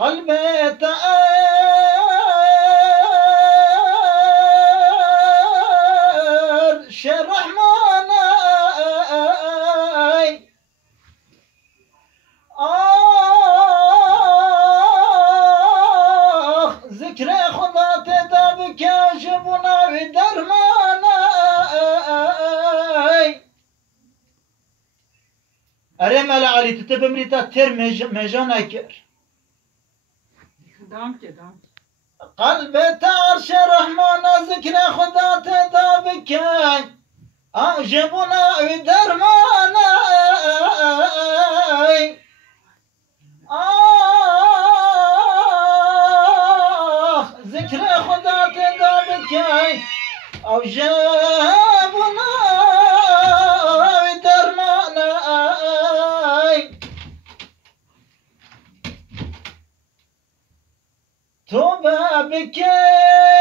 قلبي شرح ماناي ذكرى خدا تدابك جبنا درماناي أريم على علي تتبمريتا تر مجانا كر قلبي تار شرح مانا ذكرى خدا تدابك جبنا درماناي ذكرى خدا تدابك أو جابنا درماناي توبة بكي